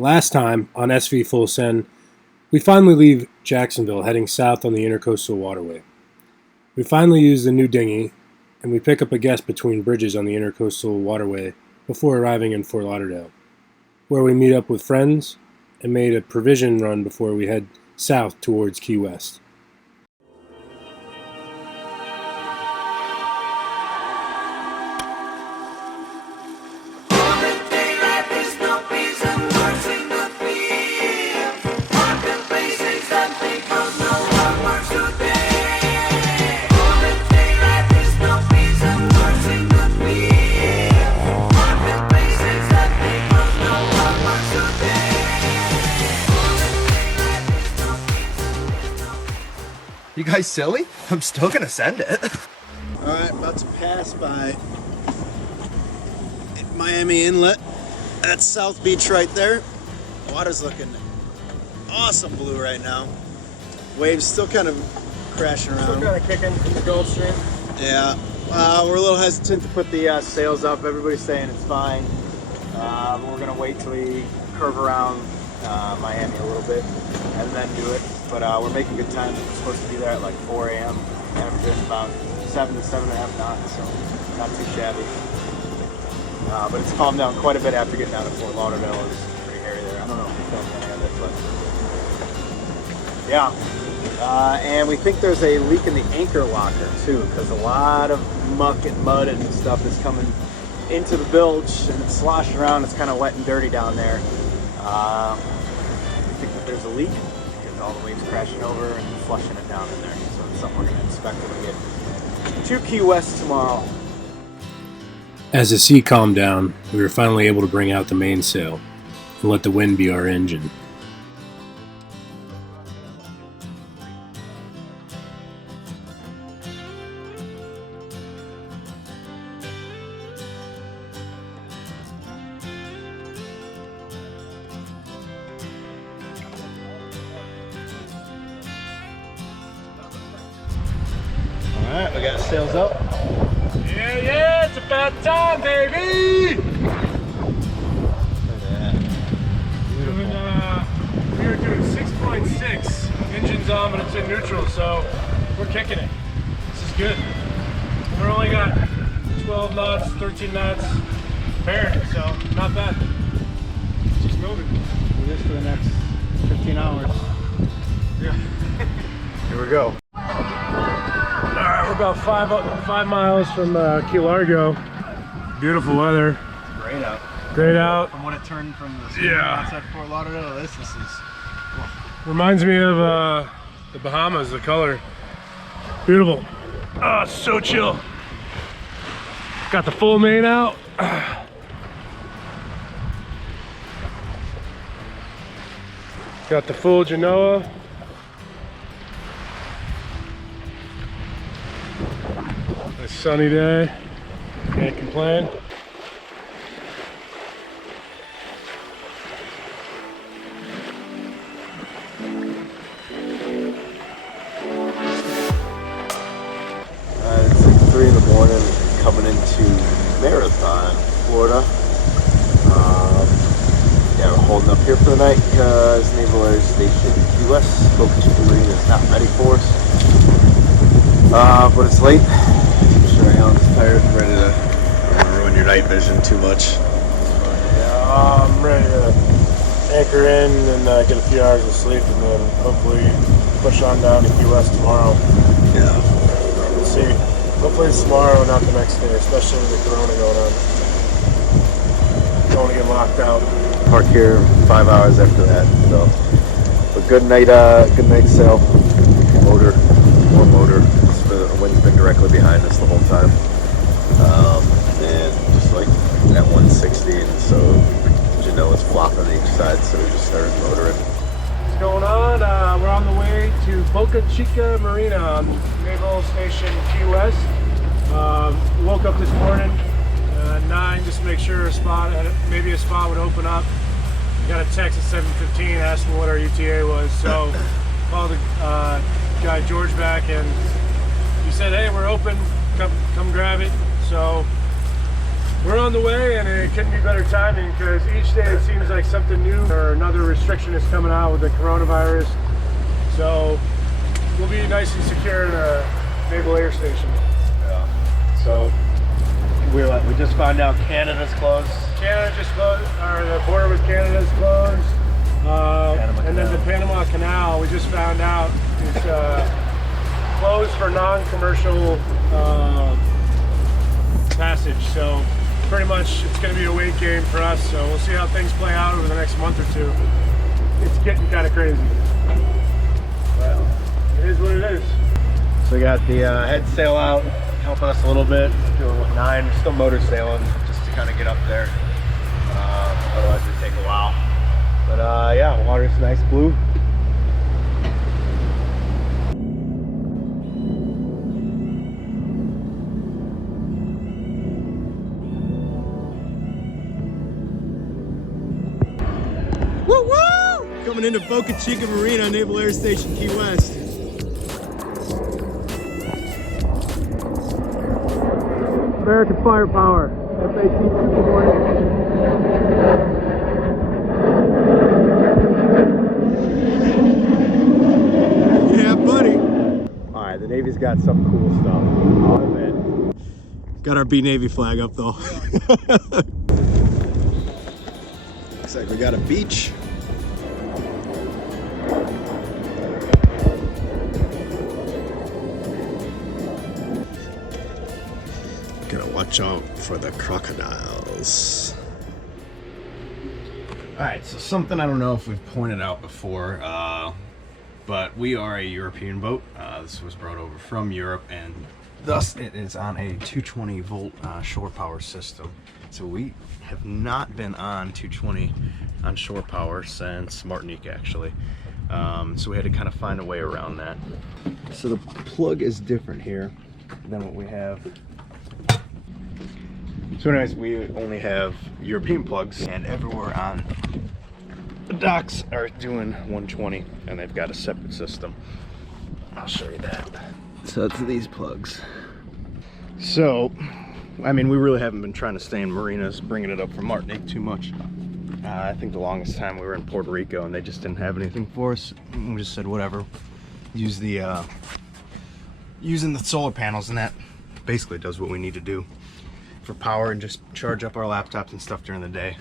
Last time, on SV Full Send, we finally leave Jacksonville heading south on the Intercoastal Waterway. We finally use the new dinghy, and we pick up a guest between bridges on the Intercoastal Waterway before arriving in Fort Lauderdale, where we meet up with friends and made a provision run before we head south towards Key West. You guys silly? I'm still gonna send it. Alright, about to pass by Miami Inlet. That's South Beach right there. Water's looking awesome blue right now. Waves still kind of crashing around. Still kind of kicking in the Gulf Stream. Yeah, we're a little hesitant to put the sails up. Everybody's saying it's fine. We're gonna wait till we curve around Miami a little bit and then do it. But we're making good time. We're supposed to be there at like 4 a.m. Averaging about 7 to 7.5 knots, so not too shabby. But it's calmed down quite a bit after getting down to Fort Lauderdale. It was pretty hairy there. I don't know if we filmed any of it, but yeah. And we think there's a leak in the anchor locker too, because a lot of muck and mud and stuff is coming into the bilge and it's sloshing around. It's kind of wet and dirty down there. We think that there's a leak. All the waves crashing over and flushing it down in there. So it's something we're going to inspect when we get to Key West tomorrow. As the sea calmed down, we were finally able to bring out the mainsail and let the wind be our engine. Alright, we got sails up. Yeah, it's about time, baby! Look at that. We are doing 6.6. Engine's on, but it's in neutral, so we're kicking it. This is good. We're only got 12 knots, 13 knots bearing, so not bad. It's just moving. Do this for the next 15 hours. Yeah. Here we go. Alright, we're about 5 miles from Key Largo. Beautiful weather. Great out. Great out. From when it turned from the outside Fort Lauderdale to this is... Reminds me of the Bahamas, the color. Beautiful. Oh, so chill. Got the full main out. Got the full Genoa. Nice sunny day. Can't complain. It's like 3 in the morning coming into Marathon, Florida. Yeah, we're holding up here for the night because Naval Air Station Key West, Focus Marina is not ready for us. But it's late. I'm sure Alan's tired and ready to ruin your night vision too much. Yeah, I'm ready to anchor in and get a few hours of sleep and then hopefully push on down to Key West tomorrow. Yeah. We'll see. Hopefully it's tomorrow, not the next day, especially with the corona going on. Don't want to get locked out. Park here 5 hours after that. So, but good night sail. Motor, more motor. The wind's been directly behind us the whole time. And just like at 160, and so Genoa's flopping on each side, so we just started motoring. What's going on? We're on the way to Boca Chica Marina on Naval Station Key West. Woke up this morning at 9 just to make sure maybe a spot would open up. Got a text at 7:15 asking what our UTA was, so called the guy George back and he said, hey, we're open, come grab it. So we're on the way, and it couldn't be better timing because each day it seems like something new or another restriction is coming out with the coronavirus. So we'll be nice and secure in a naval air station. Yeah. So we just found out Canada's closed. Canada just closed, or the border with Canada's closed. And then the Panama Canal, we just found out, is closed for non-commercial passage. So pretty much it's going to be a wait game for us. So we'll see how things play out over the next month or two. It's getting kind of crazy. Well, it is what it is. So we got the head sail out, helping us a little bit. Doing 9, we're still motor sailing just to kind of get up there. Otherwise it'd take a while. But yeah, water's nice blue. Woo woo! Coming into Boca Chica Marina, Naval Air Station, Key West. American Firepower, FAC Super Hornet. Yeah, buddy. All right, the Navy's got some cool stuff. I'll admit. Got our B Navy flag up though. Looks like we got a beach. Gotta watch out for the crocodiles. Alright, so something I don't know if we've pointed out before, but we are a European boat. This was brought over from Europe, and thus it is on a 220 volt shore power system. So we have not been on 220 on shore power since Martinique, actually. So we had to kind of find a way around that. So the plug is different here than what we have. So anyways, we only have European plugs, and everywhere on the docks are doing 120, and they've got a separate system. I'll show you that. So it's these plugs. So, I mean, we really haven't been trying to stay in marinas, bringing it up from Martinique too much. I think the longest time we were in Puerto Rico, and they just didn't have anything for us. We just said, whatever, use the, using the solar panels, and that basically does what we need to do for power and just charge up our laptops and stuff during the day.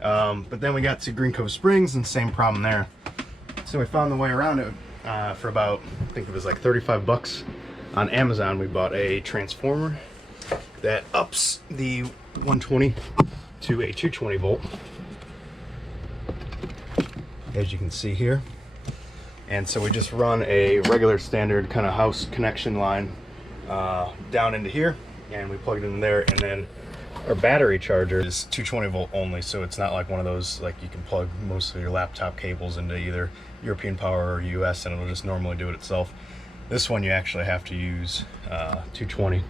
But then we got to Green Cove Springs, and same problem there. So we found the way around it for about, I think it was like 35 bucks on Amazon. We bought a transformer that ups the 120 to a 220 volt, as you can see here. And so we just run a regular standard kind of house connection line down into here, and we plug it in there, and then our battery charger is 220 volt only, so it's not like one of those, like you can plug most of your laptop cables into either European Power or US and it'll just normally do it itself. This one you actually have to use 220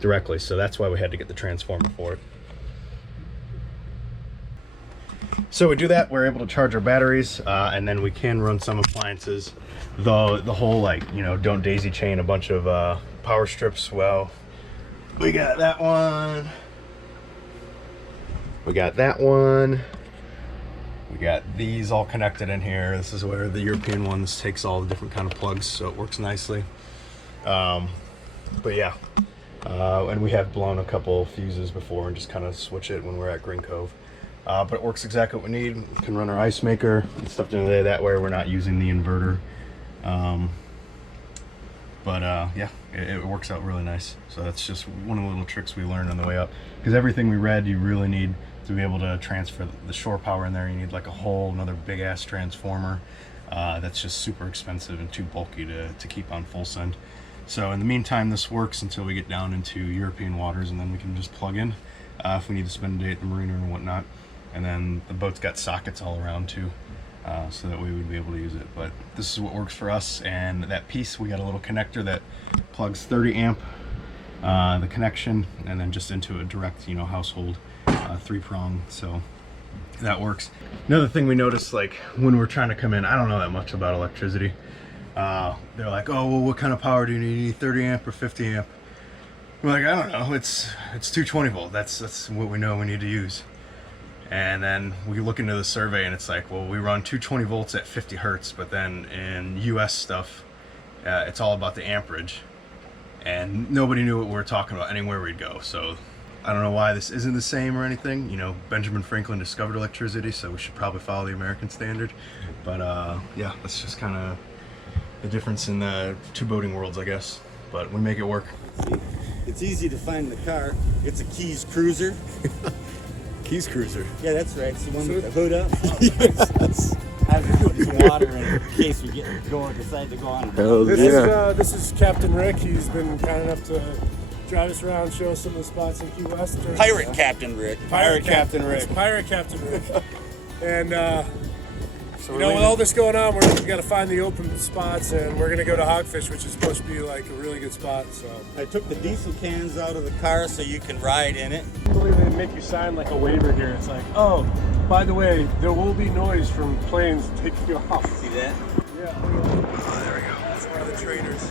directly, so that's why we had to get the transformer for it. So we do that, we're able to charge our batteries, and then we can run some appliances. The whole, like, you know, don't daisy chain a bunch of power strips. Well, we got that one. We got that one. We got these all connected in here. This is where the European ones takes all the different kind of plugs, so it works nicely. But yeah, and we have blown a couple fuses before and just kind of switch it when we're at Green Cove. But it works exactly what we need. We can run our ice maker and stuff during the day. That way we're not using the inverter. Yeah, it works out really nice. So that's just one of the little tricks we learned on the way up. Because everything we read, you really need to be able to transfer the shore power in there. You need like a whole another big ass transformer. That's just super expensive and too bulky to keep on full send. So in the meantime, this works until we get down into European waters, and then we can just plug in if we need to spend a day at the marina or whatnot. And then the boat's got sockets all around too, so that we would be able to use it. But this is what works for us. And that piece, we got a little connector that plugs 30 amp the connection, and then just into a direct, you know, household 3-prong. So that works. Another thing we noticed, like when we're trying to come in, I don't know that much about electricity. They're like, oh, well, what kind of power do you need? You need 30 amp or 50 amp? We're like, I don't know, it's 220 volt. That's what we know we need to use. And then we look into the survey and it's like, well, we run 220 volts at 50 hertz, but then in US stuff, it's all about the amperage. And nobody knew what we were talking about anywhere we'd go. So I don't know why this isn't the same or anything. You know, Benjamin Franklin discovered electricity, so we should probably follow the American standard. But yeah, that's just kind of the difference in the two boating worlds, I guess. But we make it work. It's easy to find the car. It's a Keys Cruiser. Keys Cruiser. Yeah, that's right. It's the one with the hood up. Yes. I have to put some water in case we decide to go on. This is Captain Rick. He's been kind enough to drive us around, show us some of the spots in Key West. Pirate Captain Rick. Pirate Captain Rick. And so with all this going on, we've got to find the open spots, and we're going to go to Hogfish, which is supposed to be like a really good spot. So I took the diesel cans out of the car so you can ride in it. I believe they make you sign like a waiver here. It's like, oh, by the way, there will be noise from planes taking you off. See that? Yeah. Oh, there we go. That's one of the traders.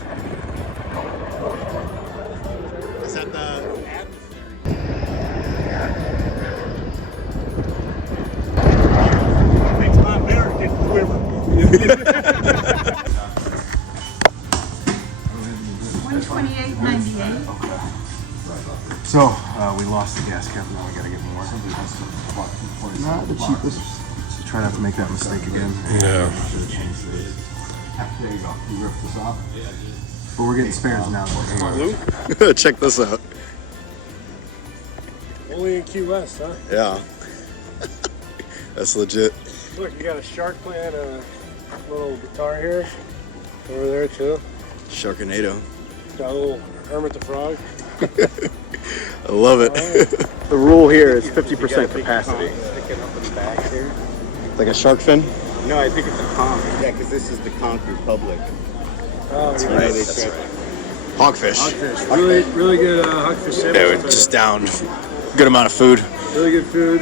Is that the Makes my American quiver. 128.98. So we lost the gas cap. Now we gotta get more. Not the cheapest. So try not to make that mistake again. Yeah. There you go. You ripped this off. But we're getting spares now. Check this out. Only in Key West, huh? Yeah. That's legit. Look, you got a shark playing a little guitar here. Over there, too. Sharknado. Got a little Hermit the Frog. I love it. The rule here is 50% capacity. Sticking up in the back here. Like a shark fin? No, I think it's a Conch. Yeah, because this is the Conch Republic. Oh, That's yeah. right. That's right. Hogfish. Hogfish. Really good hogfish sandwich. Yeah, we just downed good amount of food. Really good food.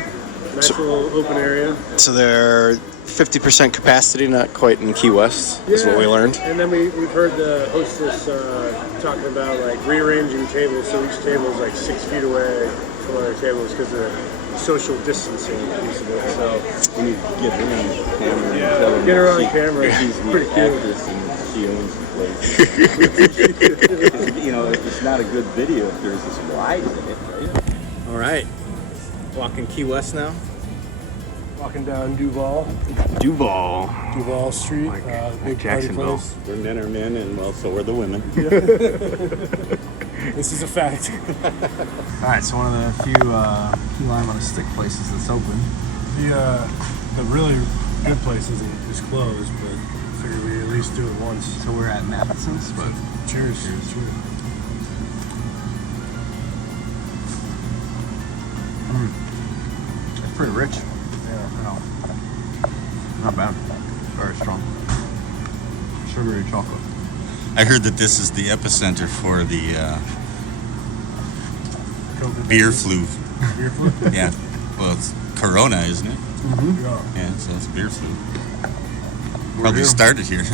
Nice little open area. So they're 50% capacity, not quite in Key West, is what we learned. And then we've heard the hostess talking about like rearranging tables, so each table is like 6 feet away from other tables because of the social distancing piece of it. So We need to get her on camera. yeah, get her on camera. She's the Pretty cute. actress and she owns the place. You know, it's not a good video if there's this wide in it, right? All right. Walking Key West now. Walking down Duval Street, the big Jacksonville. party place. We're men are men, and well, so are the women. This is a fact. Alright, so one of the few key lime on a stick places that's open. The really good place is closed, but I figured we at least do it once. So we're at Matheson's, but Cheers. it's pretty rich. Yeah. No. Not bad. Very strong. Sugary chocolate. I heard that this is the epicenter for the COVID. beer flu. Beer flu? Yeah. Well, it's Corona, isn't it? Yeah. Yeah, so it's beer flu. Probably started here.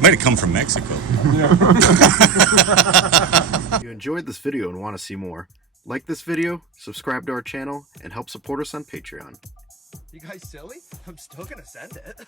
Might have come from Mexico. If you enjoyed this video and want to see more, like this video, subscribe to our channel, and help support us on Patreon. You guys silly? I'm still gonna send it.